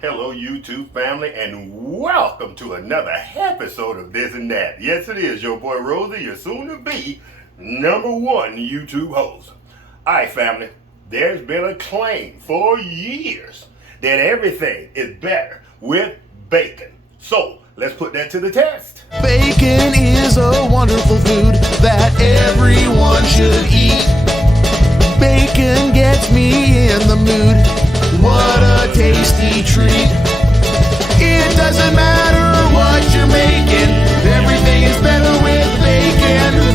Hello, YouTube family, and welcome to another episode of This and That. Yes, it is your boy Rosie, your soon-to-be #1 YouTube host. Alright, family, there's been a claim for years that everything is better with bacon. So, let's put that to the test. Bacon is a wonderful food that everyone should eat. Bacon gets me in the mood. What a tasty treat. It doesn't matter what you're making, everything is better with bacon.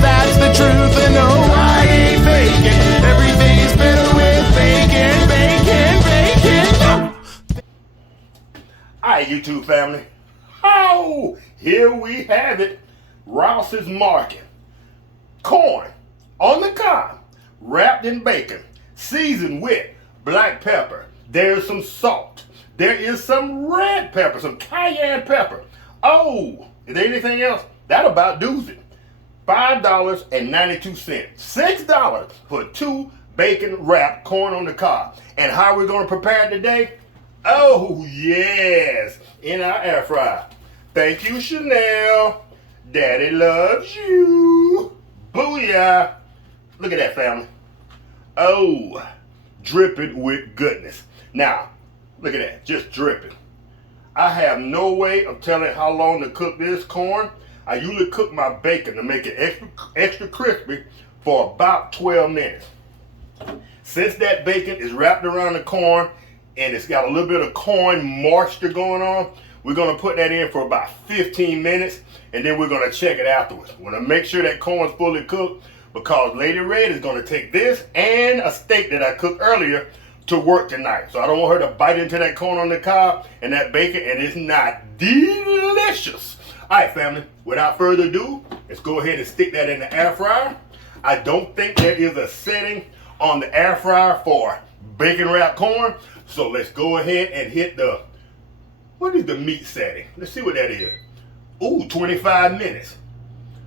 That's the truth, and no, I ain't faking. Everything is better with bacon, bacon, bacon. Alright, YouTube family. Oh, here we have it. Rouse's Market. Corn on the cob, wrapped in bacon, seasoned with black pepper. There's some salt. There is some red pepper, some cayenne pepper. Oh, is there anything else? That about does it. $5.92. $6 for 2 bacon wrapped corn on the cob. And how are we going to prepare it today? Oh, yes, in our air fryer. Thank you, Chanel. Daddy loves you. Booyah. Look at that, family. Oh, dripping with goodness. Now, look at that, just dripping. I have no way of telling how long to cook this corn. I usually cook my bacon to make it extra crispy for about 12 minutes. Since that bacon is wrapped around the corn and it's got a little bit of corn moisture going on, we're going to put that in for about 15 minutes and then we're going to check it afterwards. We're going to make sure that corn's fully cooked because Lady Red is going to take this and a steak that I cooked earlier to work tonight. So I don't want her to bite into that corn on the cob and that bacon, and it's not delicious. All right, family, without further ado, let's go ahead and stick that in the air fryer. I don't think there is a setting on the air fryer for bacon wrapped corn. So let's go ahead and hit the, what is the meat setting? Let's see what that is. Ooh, 25 minutes.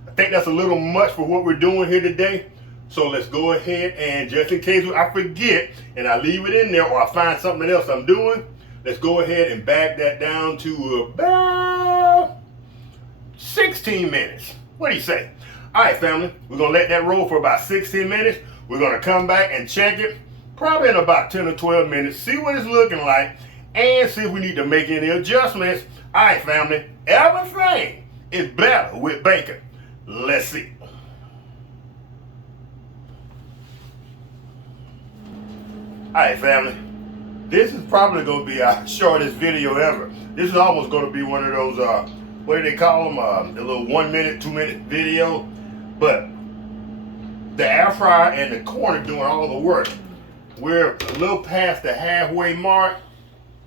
I think that's a little much for what we're doing here today. So let's go ahead and just in case I forget and I leave it in there or I find something else I'm doing, let's go ahead and back that down to about 16 minutes. What do you say? All right, family, we're going to let that roll for about 16 minutes. We're going to come back and check it probably in about 10 or 12 minutes, see what it's looking like, and see if we need to make any adjustments. All right, family, everything is better with bacon. Let's see. Alright, family, this is probably going to be our shortest video ever. This is almost going to be one of those, what do they call them, a little 1 minute, 2 minute video. But the air fryer and the corn are doing all the work. We're a little past the halfway mark.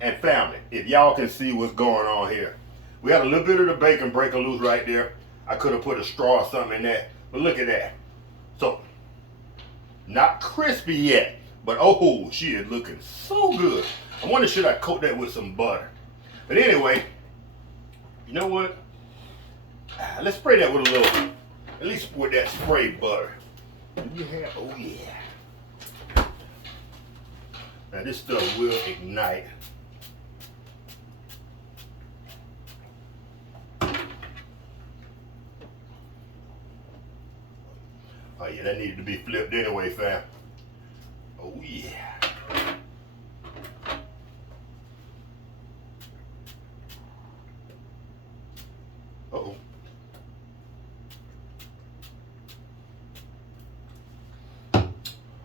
And family, if y'all can see what's going on here. We had a little bit of the bacon breaking loose right there. I could have put a straw or something in there. But look at that. So, not crispy yet. But oh, she is looking so good. I wonder should I coat that with some butter. But anyway, you know what? Let's spray that with a little, at least with that spray butter. Do you have, oh yeah. Now this stuff will ignite. Oh yeah, that needed to be flipped anyway, fam. Oh yeah. Uh-oh.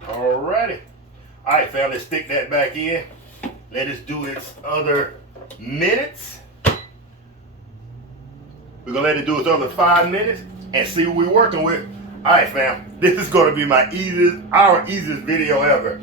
Alrighty. Alright, fam, let's stick that back in. Let us do its other minutes. We're gonna let it do its other 5 minutes and see what we're working with. Alright, fam, this is going to be our easiest video ever.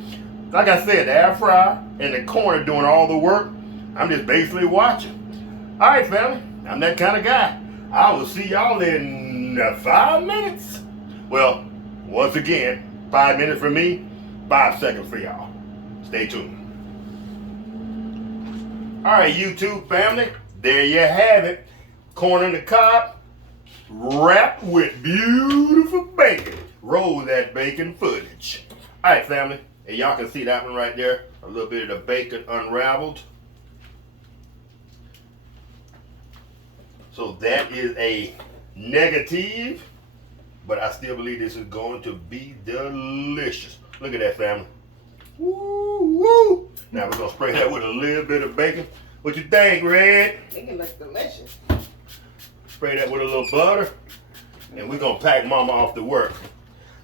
Like I said, the air fryer and the corn are doing all the work. I'm just basically watching. Alright, family, I'm that kind of guy. I will see y'all in 5 minutes. Well, once again, 5 minutes for me, 5 seconds for y'all. Stay tuned. Alright, YouTube family, there you have it. Corn on the cob, wrapped with beautiful bacon. Roll that bacon footage. All right, family. And y'all can see that one right there. A little bit of the bacon unraveled. So that is a negative, but I still believe this is going to be delicious. Look at that, family. Woo, woo. Now we're gonna spray that with a little bit of bacon. What you think, Red? I think it looks delicious. Spray that with a little butter, and we're gonna pack Mama off to work.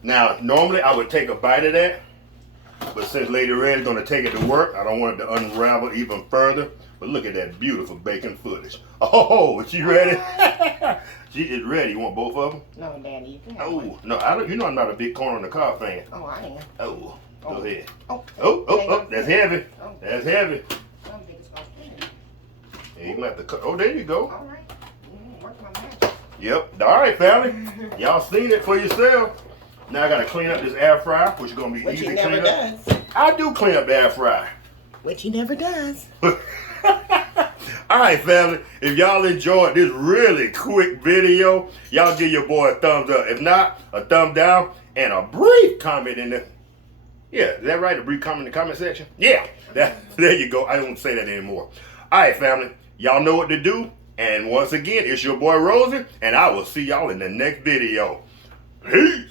Now, normally I would take a bite of that, but since Lady Red is gonna take it to work, I don't want it to unravel even further. But look at that beautiful bacon footage. Oh, is she ready? She is ready. You want both of them? No, Daddy, you can have Oh, one. no, I don't. You know I'm not a big corn on the cob fan. Oh, I am. Oh, go ahead. Oh, Oh, that's heavy. Oh. That's heavy. I don't think it's gonna fit. Yeah, you might have to cut. Oh, there you go. All right. Work my magic. Yep. All right, family. Y'all seen it for yourself. Now I gotta clean up this air fryer, which is gonna be Which easy he to never clean up. does. I do clean up the air fryer. Which he never does. All right, family. If y'all enjoyed this really quick video, y'all give your boy a thumbs up. If not, a thumb down and a brief comment in the. Yeah, is that right? A brief comment in the comment section? Yeah. There you go. I don't say that anymore. All right, family. Y'all know what to do. And once again, it's your boy Rosie, and I will see y'all in the next video. Peace.